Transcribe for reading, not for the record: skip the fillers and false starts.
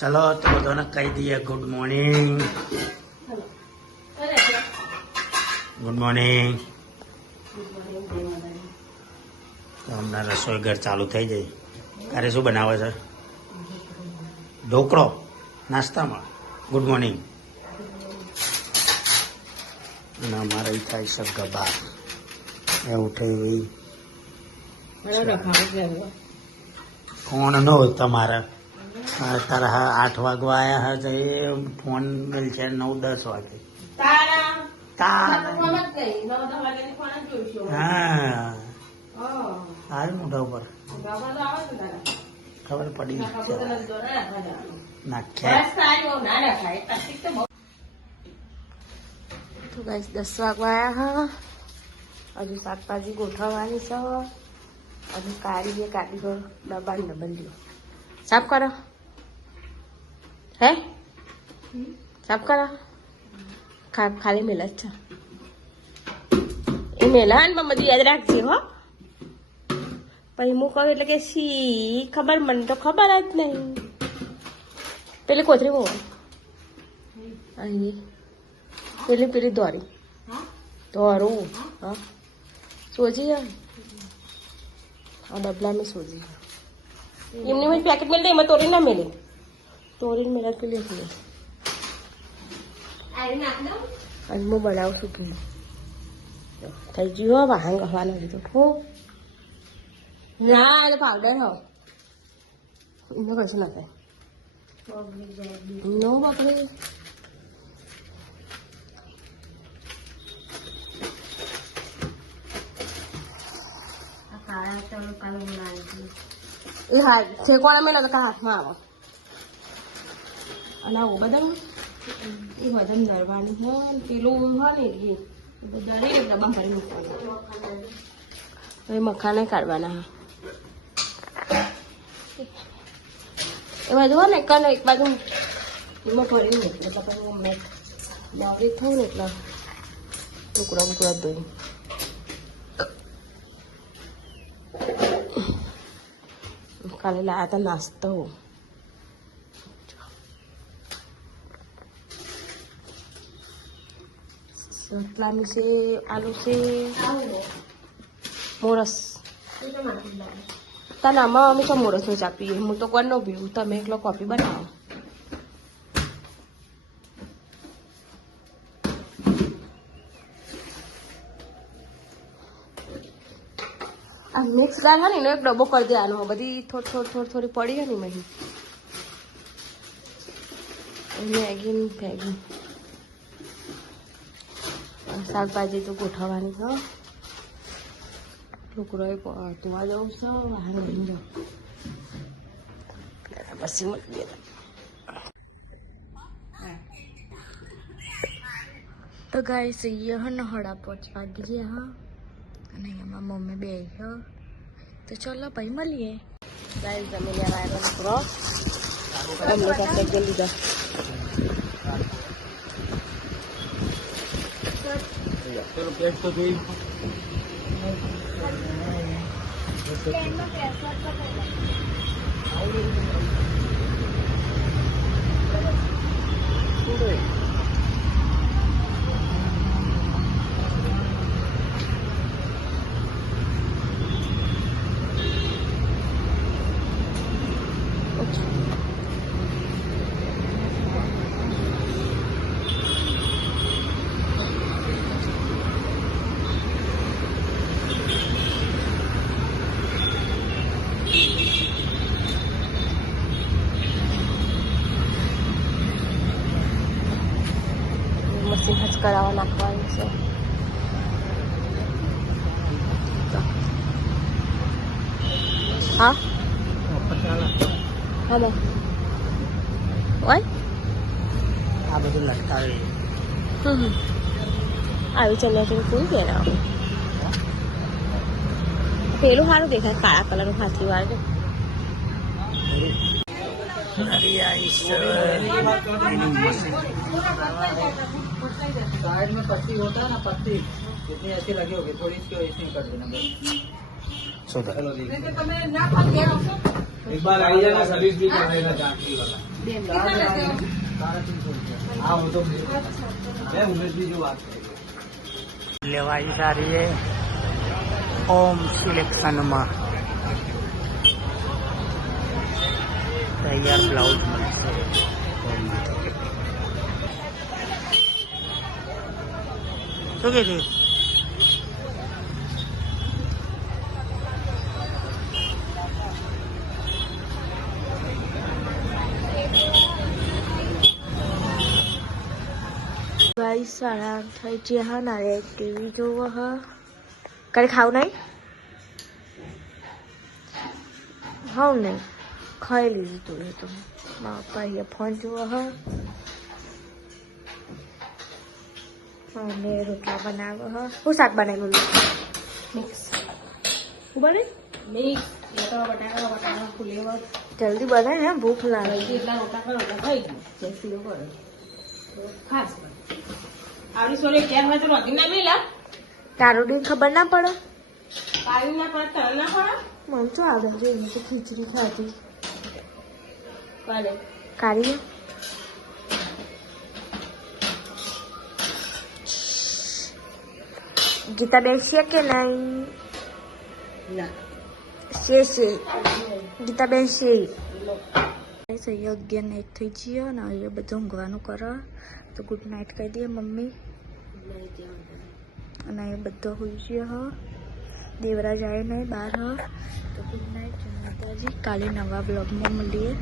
चलो तो बधाने कही दिए गुड मॉर्निंग। Good morning. तो हमारा रसोई घर चालू थी जाए। तारे शू बनावे छे? ढोकळो नास्ता में। Good morning. अमारे थाय छे गबार ए उठे फोन न हो तमारा तारा 8 वागवा आया है तो ये फोन मिल छे 9-10 वागे। हाँ आज मोटा ऊपर खबर पड़ी तो गाइस 10 वागवा आया है। अभी शाकभाजी गोठवानी छे। अभी काढ़ी को डब्बा ने डबल दियो साफ करो है साफ करो खाली मेला छ ए मेला में बधी याद राखजे हो पई मु कहू એટલે કે સી ખબર મને તો ખબર જ નહીં પેલી કોથરી મો અહીં પેલી દોરી દોરું હા सोजी है और डबला में सोजी है इमने में पैकेट मिलते हैं मैं तोरी ना मिले तोरी मिला के लिए आज मैं बनाऊँ सूखी थी जी हो वहाँ गहवाना जी तो हो ना ये पाउडर हो इन्हें कैसे लगता है नो बापरे હા શેકવાના મેં નતા હાથમાં આવો અને આવું બદામ એ બદામ દળવાનું હોય પેલું હોય ને એ દળી ડબ્બા ભરી મૂકવાના તો એ મખાના કાઢવાના એ બધું હોય ને એક બાજુ એમાં ભરી મૂકવું એટલે પછી મેં બાવરી થયું ને એટલા ટુકડા ધોઈ काले लाया था नाश्ता हो सतलामी से आलू से मोरस तना मम्मी तो मोरस में चा पीए हूँ तो कोई न पीऊँ तब एक लोग कॉफी बनाओ मिक्स दाल है नी एक डब्बो कर दिया बधी थोड़ी पड़ी है नी मही मैगी फैगी शाकभाजी तो गोठवानी है टुकड़ो धोवा जाऊँ छो बहार बनी जाओ पसी मत तो गाइस ये है ना 5:30 वागी गया हाँ मम्मी बे तो चलो भाई मलिए गाइस जमी लिया वायरल पूरा हम लोग का के लीदा चलो प्लेट तो दो प्लेट में पैसा तो मशीन हज करावा नाखवानी छे हाँ हाँ बे ओय आ બધું લટકાવે આવી ચણિયા ફૂલ પહેરાવો પેલું સારું દેખાય કાળા કલરનું હાથી વાળું साइड में पत्ती होता है ना पत्ती कितनी ऐसी लगी होगी थोड़ी इसको ऐसे कर देना। चलो एक बार आई जाना सर्विस भी करेगा जाती वाला हाँ वो तो है उमेश भी जो बात करेगा લેવાઈ સારી છે ઓમ સિલેક્શનમાં તૈયાર બ્લાઉઝ મળશે શું કીધું ભાઈ 8:30 થઈ ગયા હા ના રે ટીવી જોવો હ કરે ખાવ નહીં હાવ નહીં ખાઈ લીધું તું એ તો મારા પપ્પા અહીંયા ફોન જોવો હ અને રોટલા બનાવો હ શું શાક બનાવ્યું મિક્સ શું બને મિક્સ બટાકા ફુલેવર જલ્દી બનાય ને ભૂખ લાગે એટલા રોટા કરો એટલે થઈ ગયું જેસી કરો ખાસ આવડી સોરે ક્યાં હોય તો રોટી ના મેલા તારોડી ખબર ના પડે પાણી ના પડે તળ ના પડે મને તો આવે છે એમ તો ખીચડી ખાધી પડે કાઢી ગીતા બેસીએ કે નહીં ના છે ગીતા બેન છે 11 થઈ ગયો અને હવે બધું ઊંઘવાનું કરો તો ગુડ નાઇટ કહી દઈએ મમ્મી અને એ બધો હોઈ ગયો હ દેવરા જાય નહીં બહાર હ તો ગુડ નાઇટ જય માતાજી કાલે નવા બ્લોગમાં મળીએ